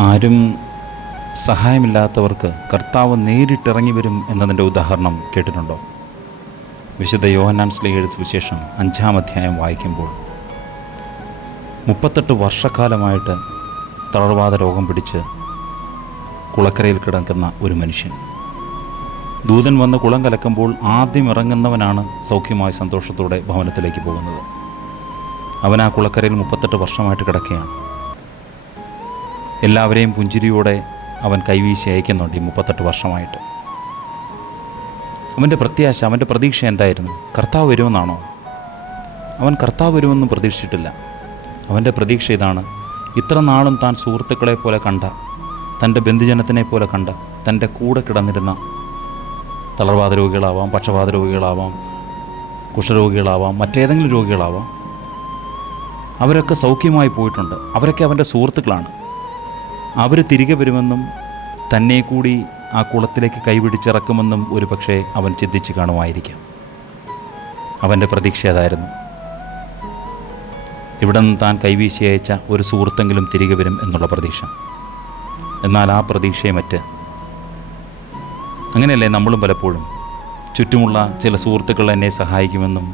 ആരും സഹായമില്ലാത്തവർക്ക് കർത്താവ് നേരിട്ടിറങ്ങി വരും എന്നതിൻ്റെ ഉദാഹരണം കേട്ടിട്ടുണ്ടോ? വിശുദ്ധ യോഹന്നാൻ ശ്ലീഹയുടെ സുവിശേഷം 5-ാം അധ്യായം വായിക്കുമ്പോൾ 38 വർഷക്കാലമായിട്ട് തളർവാത രോഗം പിടിച്ച് കുളക്കരയിൽ കിടക്കുന്ന ഒരു മനുഷ്യൻ, ദൂതൻ വന്ന് കുളം കലക്കുമ്പോൾ ആദ്യം ഇറങ്ങുന്നവനാണ് സൗഖ്യമായ സന്തോഷത്തോടെ ഭവനത്തിലേക്ക് പോകുന്നത്. അവൻ ആ കുളക്കരയിൽ 38 വർഷമായിട്ട് കിടക്കുകയാണ്. എല്ലാവരെയും പുഞ്ചിരിയോടെ അവൻ കൈവീശി അയക്കുന്നുണ്ട്. ഈ 38 വർഷമായിട്ട് അവൻ്റെ പ്രത്യാശ, അവൻ്റെ പ്രതീക്ഷ എന്തായിരുന്നു? കർത്താവ് വരുമെന്നാണോ? അവൻ കർത്താവ് വരുമെന്നും പ്രതീക്ഷിച്ചിട്ടില്ല. അവൻ്റെ പ്രതീക്ഷ ഇതാണ്: ഇത്ര നാളും താൻ സുഹൃത്തുക്കളെ പോലെ കണ്ട, തൻ്റെ ബന്ധുജനത്തിനെ പോലെ കണ്ട, തൻ്റെ കൂടെ കിടന്നിരുന്ന തളർവാത രോഗികളാവാം, പക്ഷപാത രോഗികളാവാം, കുഷ്ഠരോഗികളാവാം, മറ്റേതെങ്കിലും രോഗികളാവാം, അവരൊക്കെ സൗഖ്യമായി പോയിട്ടുണ്ട്. അവരൊക്കെ അവൻ്റെ സുഹൃത്തുക്കളാണ്. അവർ തിരികെ വരുമെന്നും തന്നെ കൂടി ആ കുളത്തിലേക്ക് കൈപിടിച്ചിറക്കുമെന്നും ഒരു പക്ഷേ അവൻ ചിന്തിച്ച് കാണുമായിരിക്കാം. അവൻ്റെ പ്രതീക്ഷ അതായിരുന്നു. ഇവിടെ നിന്ന് താൻ കൈവീശി അയച്ച ഒരു സുഹൃത്തെങ്കിലും തിരികെ വരും എന്നുള്ള പ്രതീക്ഷ. എന്നാൽ ആ പ്രതീക്ഷയെ മറ്റ്. അങ്ങനെയല്ലേ നമ്മളും പലപ്പോഴും ചുറ്റുമുള്ള ചില സുഹൃത്തുക്കൾ എന്നെ സഹായിക്കുമെന്നും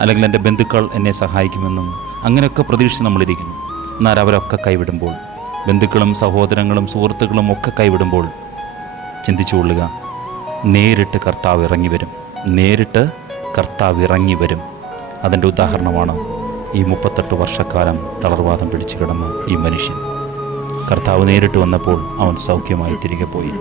അല്ലെങ്കിൽ എൻ്റെ ബന്ധുക്കൾ എന്നെ സഹായിക്കുമെന്നും അങ്ങനെയൊക്കെ പ്രതീക്ഷിച്ച് നമ്മളിരിക്കുന്നു. എന്നാൽ അവരൊക്കെ കൈവിടുമ്പോൾ, ബന്ധുക്കളും സഹോദരങ്ങളും സുഹൃത്തുക്കളും ഒക്കെ കൈവിടുമ്പോൾ ചിന്തിച്ചുകൊള്ളുക, നേരിട്ട് കർത്താവ് ഇറങ്ങി വരും. നേരിട്ട് കർത്താവ് ഇറങ്ങി വരും. അതിൻ്റെ ഉദാഹരണമാണ് ഈ 38 വർഷക്കാലം തളർവാദം പിടിച്ചു കിടന്ന ഈ മനുഷ്യൻ. കർത്താവ് നേരിട്ട് വന്നപ്പോൾ അവൻ സൗഖ്യമായി തിരികെ പോയി.